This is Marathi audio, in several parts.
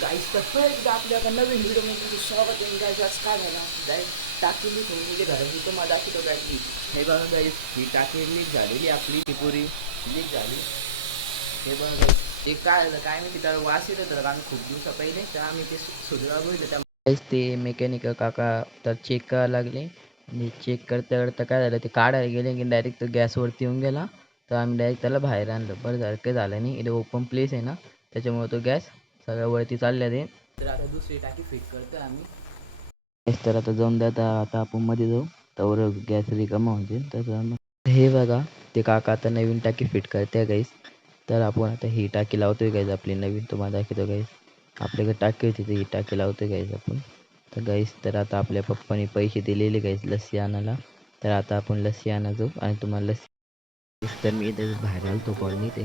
गाईस तर परत एकदा आपल्या एका नवीन व्हिडिओमध्ये तुमचं स्वागत आहे. गाईस आज काय झालं गाईस टाकी लीक होऊन गेली घराची तुम्हाला दाखवतो गाईस हे बघा गाईस ही टाकी लीक झालेली आपली ती पुरी लीक झाली. हे बघा गाईस ते काय झालं काय माहिती त्याला वास येत होता आम्ही खूप दिवसा पहिले तर आम्ही ते सुधरा बघितलं त्या गाईस ते मेकॅनिक काका तर चेक करायला लागले आणि चेक करता करता काय झालं ते काढायला गेले की डायरेक्ट तो गॅसवरती येऊन गेला. तर आम्ही डायरेक्ट त्याला बाहेर आणलं. बरं झालं काही झालं नाही. इथे ओपन प्लेस आहे ना त्याच्यामुळे तो गॅस सगळ्या वरती चालल्या ते. तर आता दुसरी टाकी फिट करतोय आम्ही. गॅस तर आता जाऊन द्या आता आपण मध्ये जाऊ तर गॅस रिकामा म्हणजे तर हे बघा ते काका आता नवीन टाकी फिट करते गाईस. तर आपण आता ही टाकी लावतोय गाईस आपली नवीन तुम्हाला दाखवतो गाईस. आपल्याकडे टाकी होती तर ही टाकी लावतोय गाईस आपण. तर गाईस तर आता आपल्या पप्पाने पैसे दिलेले गाईस लस्सी आणायला. तर आता आपण लस्सी आणा जाऊ आणि तुम्हाला लस्सी तर मी इथे बाहेर आलतो कॉलनीत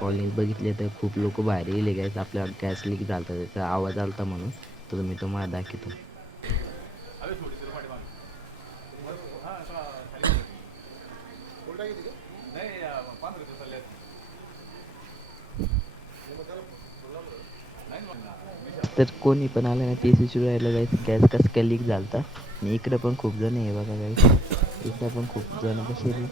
कॉलनीत बघितले तर खूप लोक बाहेर येले गॅस आपल्या गॅस लीक झाला त्याचा आवाज आलता म्हणून तर मी तुम्हाला दाखवतो. तर कोणी पण आलं ना तेच विचारू राहिलं गाईस गॅस कसं काय लीक झालता आणि इकडं पण खूप जण आहे बघा गाईस इकडं पण खूप जण बसले.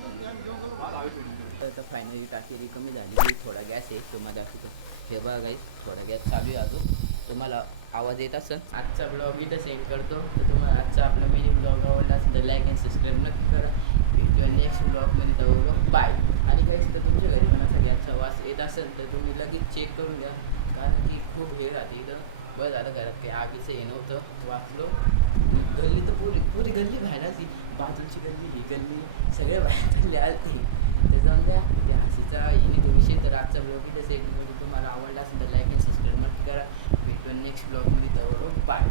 तर फायनली टाकी रिकामी झाली थोडा गॅस आहे तुम्हाला दाखवतो. हे बघा गाईस थोडा गॅस चालू आहे अजून तुम्हाला आवाज येत असेल. आजचा ब्लॉग इथं सेंड करतो तर तुम्हाला आजचा आपला मिनी ब्लॉग आवडला असेल तर लाईक अँड सबस्क्राईब नक्की करा. भेटूया नेक्स्ट ब्लॉगमध्ये तर बाय. आणि गाईस तर तुमच्या घरी पण असा गॅसचा वास येत असेल तर तुम्ही लगेच चेक करून घ्या कारण की खूप हे राहते इथं. बरं झालं घरात काही आगीचं हे नव्हतं वाचलो. गल्ली तर पुरी पुरी गल्ली बाहेर आली बाजूची गल्ली ही गल्ली सगळे बाहेर चालले आलते. ते जाऊन द्या त्या हसीचा येणे तो विषय. तर आजचा ब्लॉग इथं सेट म्हणजे तुम्हाला आवडला असेल तर लाईक अँड सबस्क्राईब नक्की करा. भेटून नेक्स्ट ब्लॉगमध्ये तर बाय.